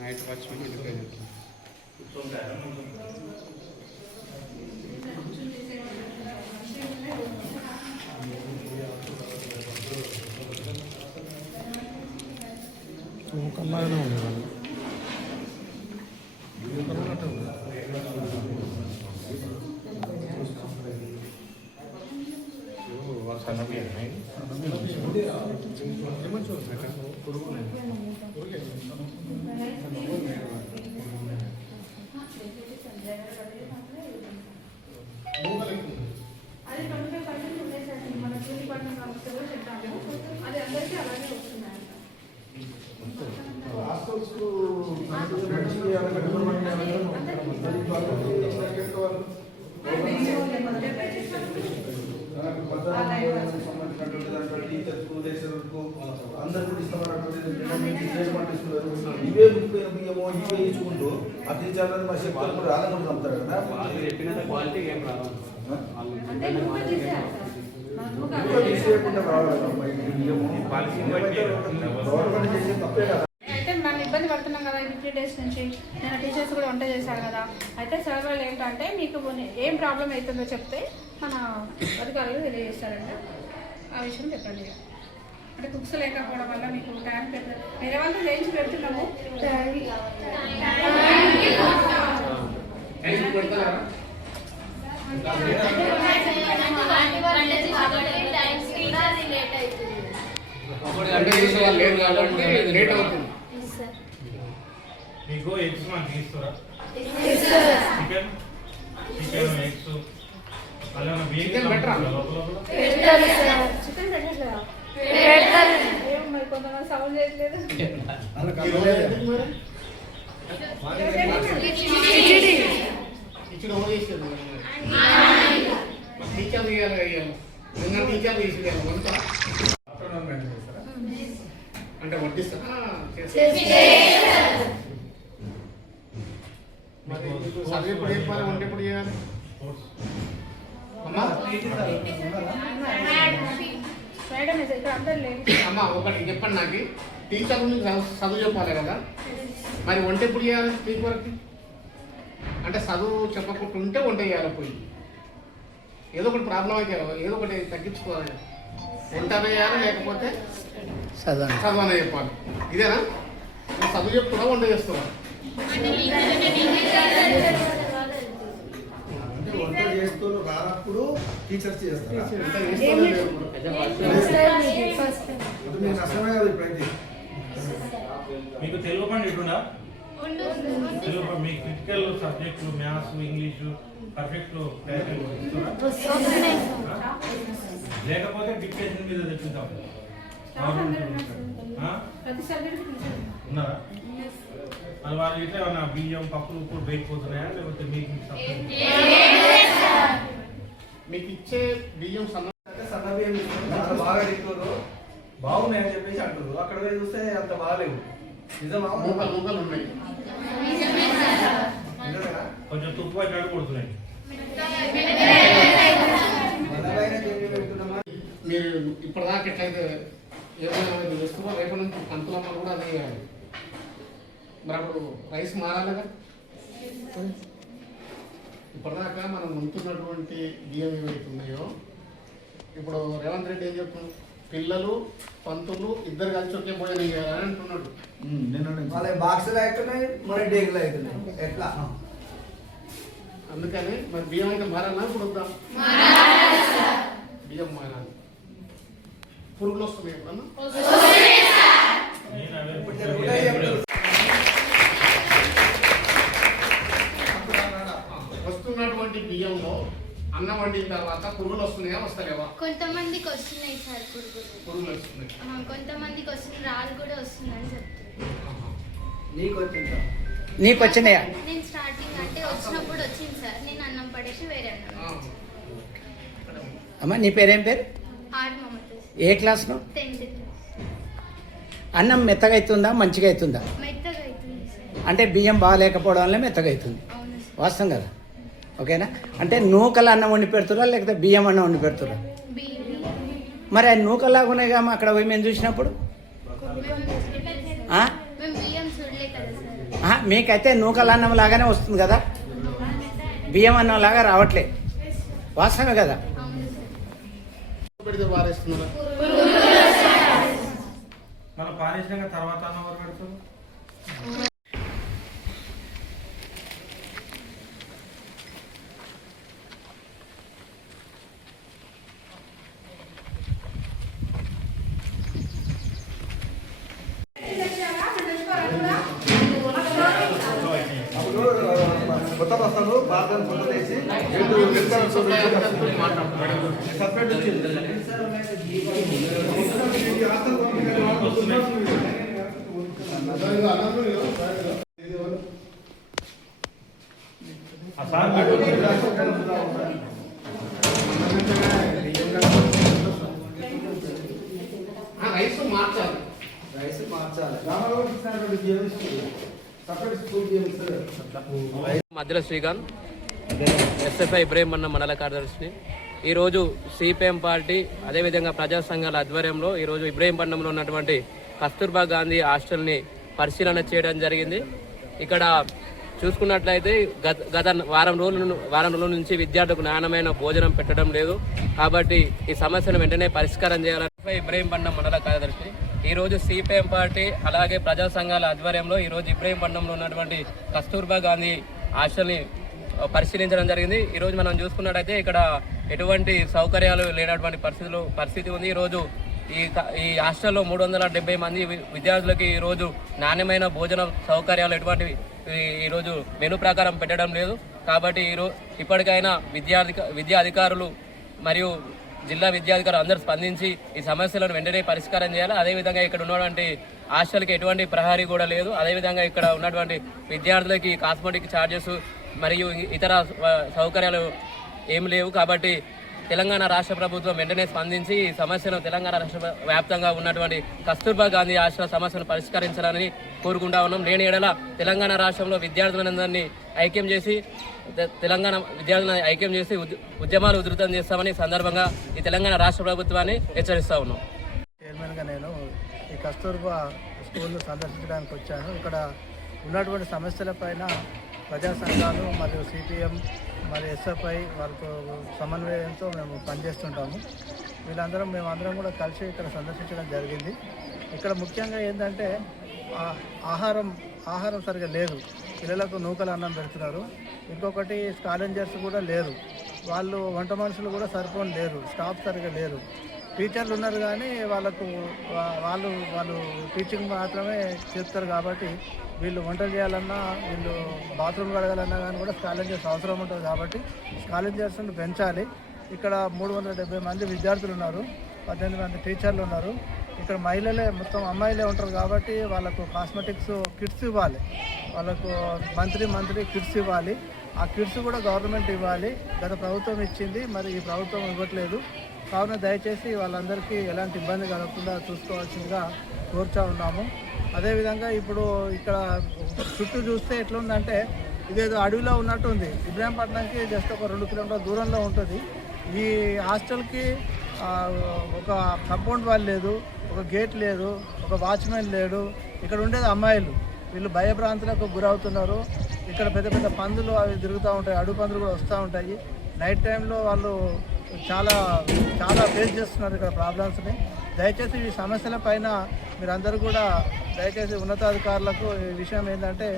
Night watchman కమ్మాయినా ఉంది అది 25% ఉన్నాయి సార్. మన స్కూల్ డిపార్ట్మెంట్ సంస్థలో చెప్పాము. అది అందరికీ అలాగే వస్తున్నాయి. అందరికీ ఇవే ముఖ్యమైన బియ్యమో ఇవే ఇచ్చుకుంటూ ఆ టీచర్లను మా శక్తులు కూడా రాలని చంపుతారు కదా. చెప్పినంత క్వాలిటీ ఏం రాదు. అయితే మనం ఇబ్బంది పడుతున్నాం కదా 50 డేస్ నుంచి. నేను టీచర్స్ కూడా వంట చేశాను కదా. అయితే సార్ వాళ్ళు ఏంటంటే మీకు ఏం ప్రాబ్లం అవుతుందో చెప్తే మన అధికారులు తెలియజేస్తారంట. ఆ విషయం చెప్పండి. అంటే బుక్స్ లేకపోవడం వల్ల మీకు టైం పెడతారు. వేరే వాళ్ళు చేయించి పెడుతున్నాము. మీకు ఎగ్స్ మనకి ఇస్తారా? చికెన్ ఎగ్స్ చికెన్ పెట్టట్లేదా? మరి కొంతమంది సౌండ్ చేయట్లేదు. అంటే వడ్డిస్తారా? చదివేప్పుడు ఏం పాలి వంట ఎప్పుడు చేయాలి? అమ్మ ఒకటి చెప్పండి, నాకు టీచర్ చదువు చెప్పాలి కదా, మరి వంట ఎప్పుడు చేయాలి? మీకు వరకు అంటే చదువు చెప్పకుండా ఉంటే వంట చేయాలి. పోయి ఏదో ఒకటి ప్రాబ్లం అయితే ఏదో ఒకటి తగ్గించుకోవాలి. వంట చేయాలి, లేకపోతే చదువు అనే చెప్పాలి. ఇదేనా? చదువు చెప్తున్నా వంట చేస్తున్నా? వంట చేస్తూ రానప్పుడు టీచర్స్ చేస్తారు. మీకు తెలుగు పండి ఇటుందా? తెలుగు మీ క్రిటికల్ సబ్జెక్టులు మ్యాథ్స్, ఇంగ్లీషు పర్ఫెక్ట్ లేకపోతే డిక్టేషన్ మీద తెప్పిద్దాం. ఉన్నారా? మరి వాళ్ళు ఇట్లా ఏమన్నా బియ్యం పప్పులు ఉప్పు బయటపోతున్నాయా, లేకపోతే మీకు ఇచ్చే బియ్యం సన్న బియ్యం బాగా తింటారు, బాగున్నాయని చెప్పేసి అంటారు. అక్కడ పోయి చూస్తే అంత బాగాలేవు. నిజమా? మూకలు ఉన్నాయి. కొంచెం తుప్పు పట్టినట్టు కొడుతున్నాయి. మీరు ఇప్పటిదాకా ఎట్లయితే ఏమైనా చేస్తున్నా రేపు నుంచి కంతులమ్మ కూడా అదే చేయాలి. మరి అప్పుడు రైస్ మారాలిగా. ఇప్పటిదాకా మనం ఉంటున్నటువంటి బియ్యం ఏవైతే ఉన్నాయో, ఇప్పుడు రేవంత్ రెడ్డి ఏం చెప్తున్నాడు? పిల్లలు పంతులు ఇద్దరు కలిసి ఒకే భోజనం చేయాలని అంటున్నాడు. వాళ్ళ బాక్సులు అవుతున్నాయి, మన డేగులు అవుతున్నాయి. ఎట్లా? అందుకని మరి బియ్యం అయితే మారాలా? ఇప్పుడు వద్దాం, బియ్యం మారాలి. పురుగులు వస్తున్నాయి ఎప్పుడన్నా? వస్తున్నటువంటి బియ్యంలో అన్నం వండిన తర్వాత పురుగులు వస్తున్నాయా, వస్తలేవా? కొంతమందికి వస్తున్నాయి సార్ పురుగులు వస్తున్నాయి. కొంతమందికి వస్తున్నాయి, రాళ్ళు కూడా వస్తుందని చెప్తున్నారు. నీకు వచ్చినాయా? నేను స్టార్టింగ్ అంటే వచ్చినప్పుడు వచ్చింది సార్. నేను అన్నం పడేసి వేరే అన్నం. అమ్మా నీ పేరేం పేరు? ఆరు మమత. ఏ క్లాస్ లో? 10th class. అన్నం మెత్తగా అవుతుందా, మంచిగా అవుతుందా? మెత్తగా అవుతుంది సార్. అంటే బియ్యం బాగాలేకపోవడం వల్ల మెత్తగా అవుతుంది. అవును సార్. వాస్తవం కదా? ఓకేనా? అంటే నూకలు అన్నం వండి పెడుతురా, లేకపోతే బియ్యం అన్నం వండి పెడుతురా? బియ్యం మరి అది నూకల్లాగా ఉన్నాయిగా అక్కడ పోయి మేము చూసినప్పుడు. ఆ? మేము బియ్యం చూడలే కదా సార్. మీకైతే నూకల అన్నం లాగానే వస్తుంది కదా, బియ్యం అన్నం లాగా రావట్లే. వాస్తవమే కదా. అవును సార్. పెడితే వారేస్తున్నారు. మన పారేసినాక తర్వాత అన్న వరకు పెడతారు. అప్పుడు కొత్త బస్తాలు బాగా వేసి సపరేట్ వచ్చింది. ఆ సార్ పెట్టు. రైస్ మార్చాలి. రైస్ మార్చాలి. మధ్యలో శ్రీకాంత్, ఎస్ఎఫ్ఐ ఇబ్రహీంపట్నం మండల కార్యదర్శిని. ఈరోజు సిపిఎం పార్టీ అదేవిధంగా ప్రజా సంఘాల ఆధ్వర్యంలో ఈరోజు ఇబ్రహీంపట్నంలో ఉన్నటువంటి కస్తూర్బా గాంధీ హాస్టల్ని పరిశీలన చేయడం జరిగింది. ఇక్కడ చూసుకున్నట్లయితే గత వారం రోజుల నుంచి విద్యార్థులకు నాణ్యమైన భోజనం పెట్టడం లేదు. కాబట్టి ఈ సమస్యను వెంటనే పరిష్కారం చేయాలని ఇబ్రహీంపట్నం మండల కార్యదర్శి. ఈరోజు సిపిఎం పార్టీ అలాగే ప్రజా సంఘాల ఆధ్వర్యంలో ఈరోజు ఇబ్రహీంపట్నంలో ఉన్నటువంటి కస్తూర్బా గాంధీ హాస్టల్ని పరిశీలించడం జరిగింది. ఈరోజు మనం చూసుకున్నట్టయితే ఇక్కడ ఎటువంటి సౌకర్యాలు లేనటువంటి పరిస్థితి ఉంది. ఈరోజు ఈ హాస్టల్లో 370 మంది విద్యార్థులకి ఈరోజు నాణ్యమైన భోజన సౌకర్యాలు ఎటువంటివి ఈరోజు మెను ప్రకారం పెట్టడం లేదు. కాబట్టి ఇప్పటికైనా విద్యా అధికారులు మరియు జిల్లా విద్యాధికారులు అందరూ స్పందించి ఈ సమస్యలను వెంటనే పరిష్కారం చేయాలి. అదేవిధంగా ఇక్కడ ఉన్నటువంటి హాస్టల్కి ఎటువంటి ప్రహరీ కూడా లేదు. అదేవిధంగా ఇక్కడ ఉన్నటువంటి విద్యార్థులకి కాస్మెటిక్ ఛార్జెస్ మరియు ఇతర సౌకర్యాలు ఏమి లేవు. కాబట్టి తెలంగాణ రాష్ట్ర ప్రభుత్వం వెంటనే స్పందించి ఈ సమస్యను తెలంగాణ రాష్ట్ర వ్యాప్తంగా ఉన్నటువంటి కస్తూర్బా గాంధీ హాస్టల్ సమస్యను పరిష్కరించాలని కోరుకుంటా ఉన్నాం. లేని ఎడల తెలంగాణ రాష్ట్రంలో విద్యార్థులందరినీ ఐక్యం చేసి ఉద్యమాలు ఉధృతం చేస్తామని సందర్భంగా ఈ తెలంగాణ రాష్ట్ర ప్రభుత్వాన్ని హెచ్చరిస్తా ఉన్నాం. చైర్మన్గా నేను ఈ కస్తూర్బా స్కూల్ను సందర్శించడానికి వచ్చాను. ఇక్కడ ఉన్నటువంటి సమస్యలపైన ప్రజా సంఘాలు మరియు సిపిఎం మరియు ఎస్ఎఫ్ఐ వారితో సమన్వయంతో మేము పనిచేస్తుంటాము. మేమందరం కూడా కలిసి ఇక్కడ సందర్శించడం జరిగింది. ఇక్కడ ముఖ్యంగా ఏంటంటే ఆహారం సరిగా లేదు. పిల్లలకు నూకలు అన్నం పెడుతున్నారు. ఇంకొకటి స్కాలెంజర్స్ కూడా లేరు. వాళ్ళు వంట మనుషులు కూడా సరిపోని లేరు. స్టాఫ్ సరిగా లేరు. టీచర్లు ఉన్నారు కానీ వాళ్ళు టీచింగ్ మాత్రమే చేస్తారు. కాబట్టి వీళ్ళు వంటలు చేయాలన్నా వీళ్ళు బాత్రూమ్ కడగాలన్నా కానీ కూడా స్కాలెంజర్స్ అవసరం ఉంటుంది. కాబట్టి స్కాలెంజర్స్ని పెంచాలి. ఇక్కడ 370 మంది విద్యార్థులు ఉన్నారు, 18 మంది టీచర్లు ఉన్నారు. ఇక్కడ మహిళలే మొత్తం అమ్మాయిలే ఉంటారు. కాబట్టి వాళ్ళకు కాస్మెటిక్స్ కిట్స్ ఇవ్వాలి. వాళ్ళకు మంత్లీ కిట్స్ ఇవ్వాలి. ఆ కిట్స్ కూడా గవర్నమెంట్ ఇవ్వాలి. గత ప్రభుత్వం ఇచ్చింది, మరి ఈ ప్రభుత్వం ఇవ్వట్లేదు. కావున దయచేసి వాళ్ళందరికీ ఎలాంటి ఇబ్బంది కలగకుండా చూసుకోవాల్సిందిగా కోరుచా ఉన్నాము. అదేవిధంగా ఇప్పుడు ఇక్కడ చుట్టూ చూస్తే ఎట్లుందంటే ఇదేదో అడవిలో ఉన్నట్టు ఉంది. ఇబ్రహీంపట్నంకి జస్ట్ ఒక 2 కిలోమీటర్ల దూరంలో ఉంటుంది. ఈ హాస్టల్కి ఒక కంపౌండ్ వాల్ లేదు, ఒక గేట్ లేదు, ఒక వాచ్మెన్ లేడు. ఇక్కడ ఉండేది అమ్మాయిలు. వీళ్ళు భయభ్రాంతులకు గురవుతున్నారు. ఇక్కడ పెద్ద పెద్ద పందులు అవి తిరుగుతూ ఉంటాయి, అడుగు పందులు కూడా వస్తూ ఉంటాయి. నైట్ టైంలో వాళ్ళు చాలా ఫేస్ చేస్తున్నారు ఇక్కడ ప్రాబ్లమ్స్ని. దయచేసి ఈ సమస్యల పైన మీరందరూ కూడా దయచేసి ఉన్నతాధికారులకు ఈ విషయం ఏంటంటే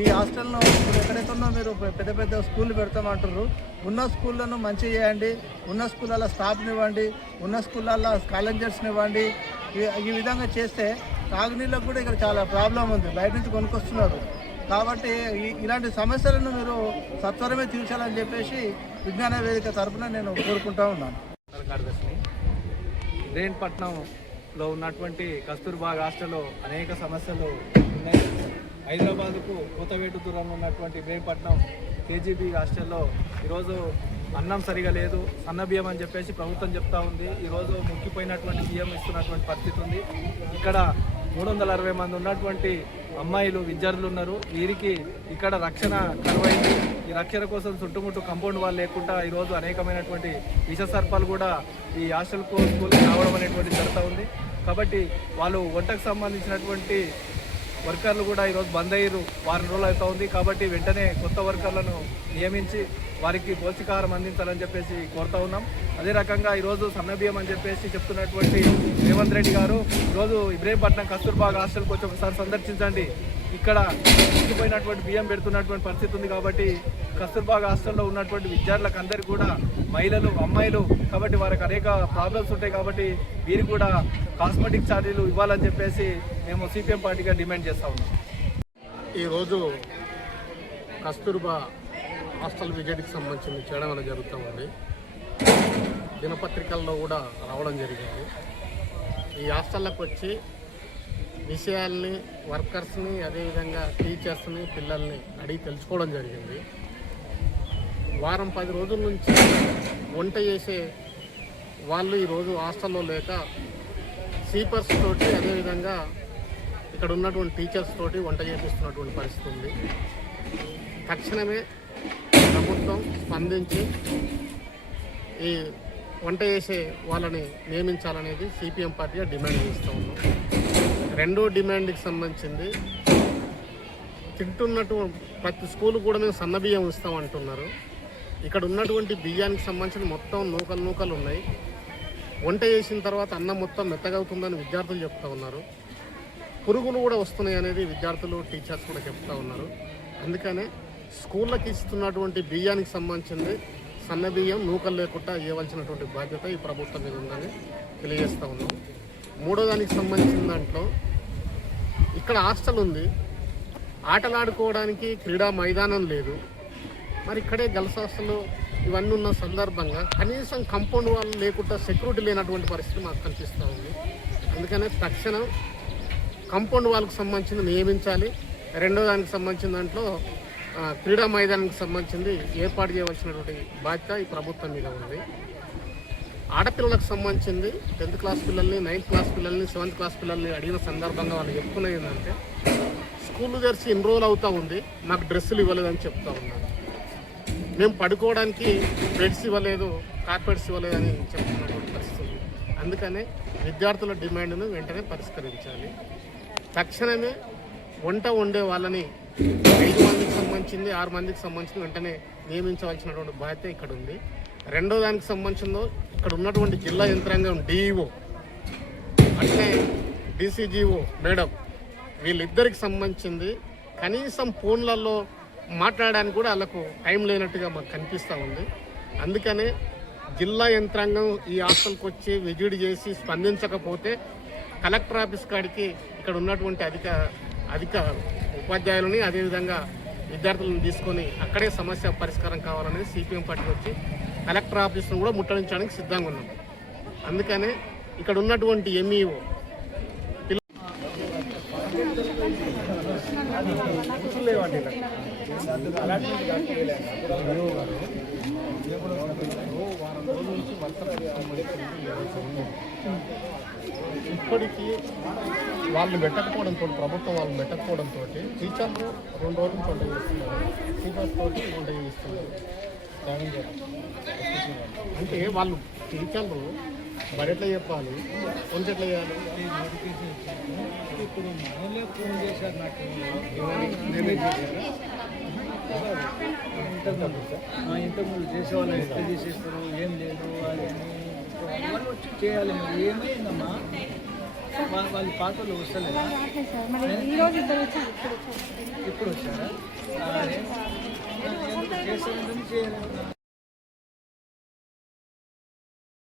ఈ హాస్టల్ను ఇప్పుడు ఎక్కడెక్కడో మీరు పెద్ద పెద్ద స్కూళ్ళు పెడతామంటారు. ఉన్న స్కూళ్ళను మంచి చేయండి. ఉన్న స్కూళ్ళల్లో స్టాఫ్ని ఇవ్వండి. ఉన్న స్కూళ్ళల్లో స్కాలెంజర్స్ని ఇవ్వండి. ఈ విధంగా చేస్తే తాగునీళ్ళకు కూడా ఇక్కడ చాలా ప్రాబ్లం ఉంది. బయట నుంచి కొనుక్కొస్తున్నారు. కాబట్టి ఇలాంటి సమస్యలను మీరు సత్వరమే తీర్చాలని చెప్పేసి విజ్ఞాన వేదిక తరఫున నేను కోరుకుంటా ఉన్నాను. కార్యదర్శిని. ఇబ్రహీంపట్నంలో ఉన్నటువంటి కస్తూర్బా హాస్టల్లో అనేక సమస్యలు ఉన్నాయి. హైదరాబాద్కు కోతవేటు దూరంలో ఉన్నటువంటి ఇబ్రహీంపట్నం కేజీబీ హాస్టల్లో ఈరోజు అన్నం సరిగా లేదు, సన్న బియ్యం అని చెప్పేసి ప్రభుత్వం చెప్తా ఉంది. ఈరోజు ముక్కిపోయినటువంటి బియ్యం ఇస్తున్నటువంటి పరిస్థితి ఉంది. ఇక్కడ 360 మంది ఉన్నటువంటి అమ్మాయిలు విద్యార్థులు ఉన్నారు. వీరికి ఇక్కడ రక్షణ కరువైంది. ఈ రక్షణ కోసం చుట్టుముట్టు కాంపౌండ్ వాళ్ళు లేకుండా ఈరోజు అనేకమైనటువంటి విష సర్పాలు కూడా ఈ హాస్టల్ స్కూల్కి రావడం అనేటువంటి జరుగుతూ ఉంది. కాబట్టి వాళ్ళు వంటకు సంబంధించినటువంటి వర్కర్లు కూడా ఈరోజు బంద్ అయ్యారు. వారం రోజులు అవుతూ ఉంది. కాబట్టి వెంటనే కొత్త వర్కర్లను నియమించి వారికి పౌష్టికాహారం అందించాలని చెప్పేసి కోరుతా ఉన్నాం. అదే రకంగా ఈరోజు సన్నబియ్యం అని చెప్పేసి చెప్తున్నటువంటి రేవంత్ రెడ్డి గారు ఈరోజు ఇబ్రహీంపట్నం కస్తూర్బా హాస్టల్కి వచ్చి ఒకసారి సందర్శించండి. ఇక్కడ ఇంకిపోయినటువంటి బియ్యం పెడుతున్నటువంటి పరిస్థితి ఉంది. కాబట్టి కస్తూర్బా హాస్టల్లో ఉన్నటువంటి విద్యార్థులకు అందరికీ కూడా మహిళలు అమ్మాయిలు కాబట్టి వారికి అనేక ప్రాబ్లమ్స్ ఉంటాయి. కాబట్టి వీరికి కూడా కాస్మెటిక్ ఛార్జీలు ఇవ్వాలని చెప్పేసి మేము సిపిఎం పార్టీగా డిమాండ్ చేస్తూ ఉన్నాం. ఈరోజు కస్తూర్బా హాస్టల్ విజిట్కి సంబంధించి చేయడం అనేది జరుగుతూ ఉంది. దినపత్రికల్లో కూడా రావడం జరిగింది. ఈ హాస్టల్లోకి వచ్చి విషయాల్ని వర్కర్స్ని అదేవిధంగా టీచర్స్ని పిల్లల్ని అడిగి తెలుసుకోవడం జరిగింది. వారం 10 రోజుల నుంచి వంట చేసే వాళ్ళు ఈరోజు హాస్టల్లో లేక సీపర్స్ తోటి అదేవిధంగా ఇక్కడ ఉన్నటువంటి టీచర్స్ తోటి వంట చేపిస్తున్నటువంటి పరిస్థితి ఉంది. తక్షణమే ప్రభుత్వం స్పందించి ఈ వంట చేసే వాళ్ళని నియమించాలనేది సిపిఎం పార్టీగా డిమాండ్ చేస్తూ ఉన్నాం. రెండో డిమాండ్కి సంబంధించింది తింటున్నటువంటి ప్రతి స్కూల్ కూడా మేము సన్న బియ్యం ఇస్తామంటున్నారు. ఇక్కడ ఉన్నటువంటి బియ్యానికి సంబంధించిన మొత్తం నూకలు ఉన్నాయి. వంట చేసిన తర్వాత అన్నం మొత్తం మెత్తగవుతుందని విద్యార్థులు చెప్తూ ఉన్నారు. పురుగులు కూడా వస్తున్నాయి అనేది విద్యార్థులు టీచర్స్ కూడా చెప్తూ ఉన్నారు. అందుకనే స్కూళ్ళకి ఇస్తున్నటువంటి బియ్యానికి సంబంధించింది సన్న బియ్యం నూకలు లేకుండా ఇవ్వాల్సినటువంటి బాధ్యత ఈ ప్రభుత్వం మీద ఉందని తెలియజేస్తూ ఉన్నాం. మూడో దానికి సంబంధించిన దాంట్లో ఇక్కడ హాస్టల్ ఉంది, ఆటలాడుకోవడానికి క్రీడా మైదానం లేదు. మరి ఇక్కడే గర్ల్స్ హాస్టల్ ఇవన్నీ ఉన్న సందర్భంగా కనీసం కాంపౌండ్ వాళ్ళు లేకుండా సెక్యూరిటీ లేనటువంటి పరిస్థితి మాకు కనిపిస్తూ ఉంది. అందుకనే తక్షణం కాంపౌండ్ వాళ్ళకు సంబంధించింది నియమించాలి. రెండో దానికి సంబంధించిన దాంట్లో క్రీడా మైదానానికి సంబంధించింది ఏర్పాటు చేయవలసినటువంటి బాధ్యత ఈ ప్రభుత్వం మీద ఉంది. ఆడపిల్లలకు సంబంధించింది 10th క్లాస్ పిల్లల్ని 9th క్లాస్ పిల్లల్ని 7th క్లాస్ పిల్లల్ని అడిగిన సందర్భంగా వాళ్ళు చెప్పుకునేది ఏంటంటే స్కూల్ తెరిచి ఇన్ని రోజులు అవుతూ ఉంది, మాకు డ్రెస్సులు ఇవ్వలేదని చెప్తూ ఉన్నారు. మేము పడుకోవడానికి బెడ్స్ ఇవ్వలేదు, కార్పెట్స్ ఇవ్వలేదని చెప్తున్నటువంటి పరిస్థితి. అందుకనే విద్యార్థుల డిమాండ్ను వెంటనే పరిష్కరించాలి. తక్షణమే వంట వండే వాళ్ళని 5 మందికి సంబంధించింది 6 మందికి సంబంధించింది వెంటనే నియమించవలసినటువంటి బాధ్యత ఇక్కడ ఉంది. రెండో దానికి సంబంధించిందో ఇక్కడ ఉన్నటువంటి జిల్లా యంత్రాంగం డిఈఓ అంటే డీసీజీఓ మేడం వీళ్ళిద్దరికి సంబంధించింది కనీసం ఫోన్లలో మాట్లాడడానికి కూడా వాళ్ళకు టైం లేనట్టుగా మాకు కనిపిస్తూ ఉంది. అందుకనే జిల్లా యంత్రాంగం ఈ హాస్టల్కి వచ్చి విజిట్ చేసి స్పందించకపోతే కలెక్టర్ ఆఫీస్ కాడికి ఇక్కడ ఉన్నటువంటి అధిక ఉపాధ్యాయులని అదేవిధంగా విద్యార్థులను తీసుకొని అక్కడే సమస్య పరిష్కారం కావాలనేది సిపిఎం పార్టీ వచ్చి కలెక్టర్ ఆఫీస్ను కూడా ముట్టడించడానికి సిద్ధంగా ఉన్నాం. అందుకనే ఇక్కడ ఉన్నటువంటి ఎంఈఓ ఇప్పటికీ వాళ్ళు పెట్టకపోవడంతో ప్రభుత్వం వాళ్ళు పెట్టకపోవడంతో టీచర్లు 2 రోజుల నుంచి వంట చేస్తున్నారు, టీచర్స్ తోటి వంట చేస్తున్నారు. అంటే వాళ్ళు టీచర్లు మరి ఎట్లా చెప్పాలి, వంట ఎట్లా చేయాలి? ఇప్పుడు మనలో ఫోన్ చేశారు నాకు ఇంతకుముందు చేసేవాళ్ళు ఎట్లా చేసేస్తారు ఏం లేదు అని వాళ్ళు వచ్చి చేయాలి. మరి ఏమైందమ్మా వాళ్ళ పాత్రలు వస్తలేదా? ఇప్పుడు వచ్చారా? ఎందుకు చేసేది చేయాలి?